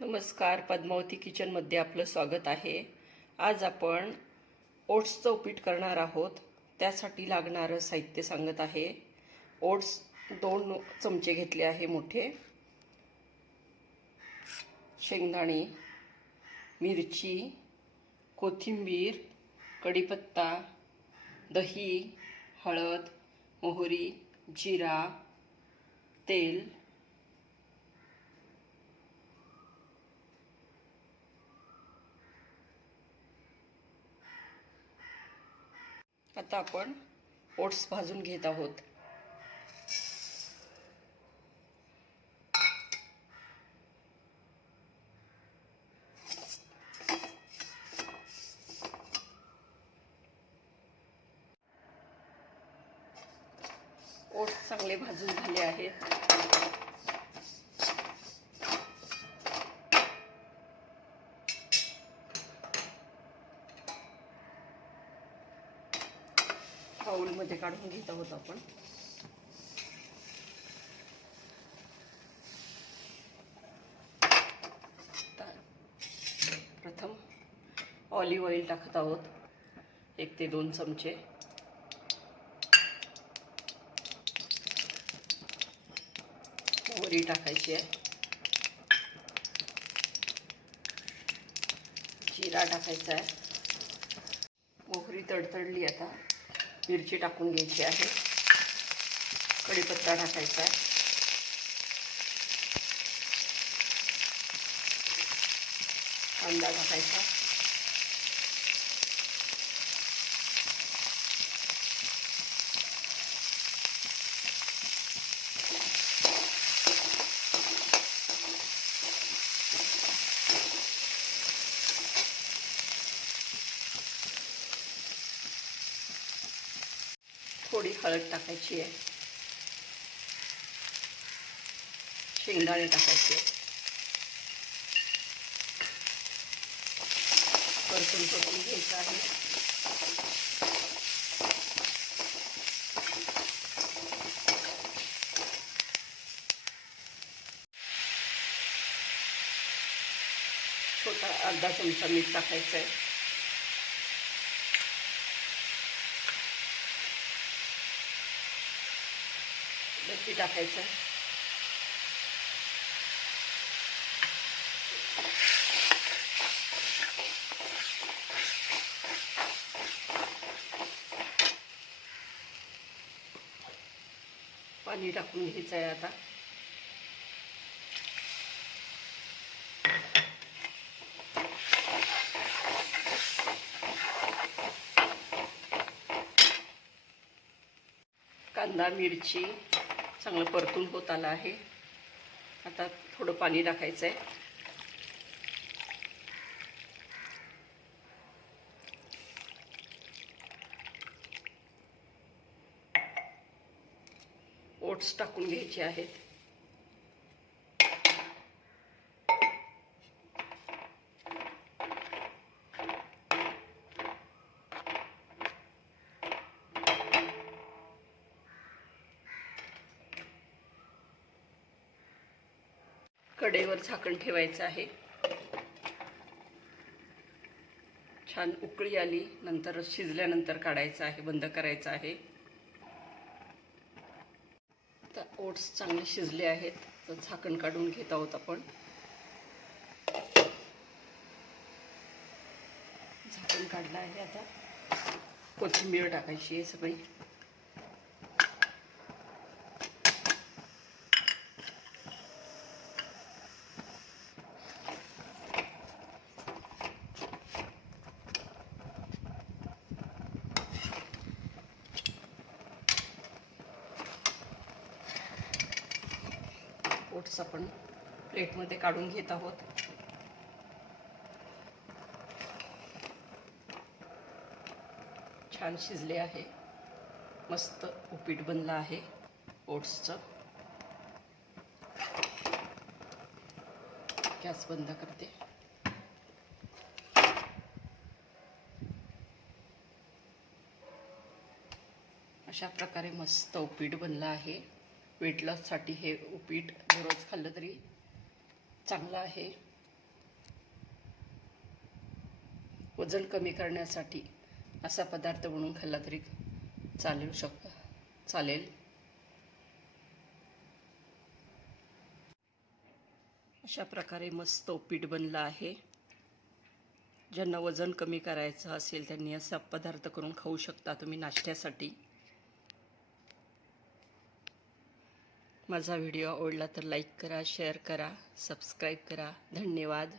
नमस्कार, पद्मावती किचनमध्ये आपलं स्वागत आहे। आज आपण ओट्सचं उपीट करणार आहोत। त्यासाठी लागणारं साहित्य सांगत आहे। ओट्स 2 चमचे घेतले आहे मोठे, शेंगदाणे, मिरची, कोथिंबीर, कढीपत्ता, दही, हळद, मोहरी, जिरा, तेल, आता आपण ओट्स भाजून घेत आहोत। ओट्स चांगले भाजून झाले आहेत। बाउलमध्ये काढून घेत आहोत आपण। प्रथम ऑलिव्ह ऑइल टाकत आहोत 1 ते 2 चमचे। मोहरी टाकायची आहे, जिरा टाकायचा आहे। मोहरी तडतडली, आता मिरची टाकून घ्यायची आहे, कढीपत्ता टाकायचा आहे, कांदा टाकायचा, थोडी हळद टाकायची आहे, शेंगदाणे टाकायचे, परतून घ्यायचं आहे। छोटा अर्धा चमचा मीठ टाकायचं आहे, दही टाकायचं आहे, पाणी टाकून घ्यायचं आहे। आता कांदा मिरची चांगलं परतून होत आलं आहे। आता थोडं पाणी टाकायचं आहे, ओट्स टाकून घ्यायचे आहेत, कढईवर झाकण ठेवायचं आहे। छान उकळी आली, नंतर शिजल्यानंतर काढायचं आहे, बंद करायचं आहे। आता ओट्स चांगले शिजले आहेत, तर झाकण काढून घेत आहोत आपण। झाकण काढलं आहे, आता कोथिंबीर टाकायची आहे सगळी। ओट्स आपण प्लेटमध्ये काढून घेत आहोत। छान शिजले आहे, मस्त उपीट बनलं आहे ओट्सचं। गॅस बंद करते। अशा प्रकारे मस्त उपीट बनलं आहे। वेट लॉससाठी हे उपीट रोज खाल्लं तरी चांगलं आहे। वजन कमी करण्यासाठी असा पदार्थ बनवून खाल्ला तरी चालेल. अशा प्रकारे मस्त उपीट बनलं आहे. ज्यांना वजन कमी करायचं असेल त्यांनी असा पदार्थ करून खाऊ शकता तुम्ही नाश्त्यासाठी. माझा व्हिडिओ आवडला तर लाईक करा, शेअर करा, सबस्क्राईब करा. धन्यवाद.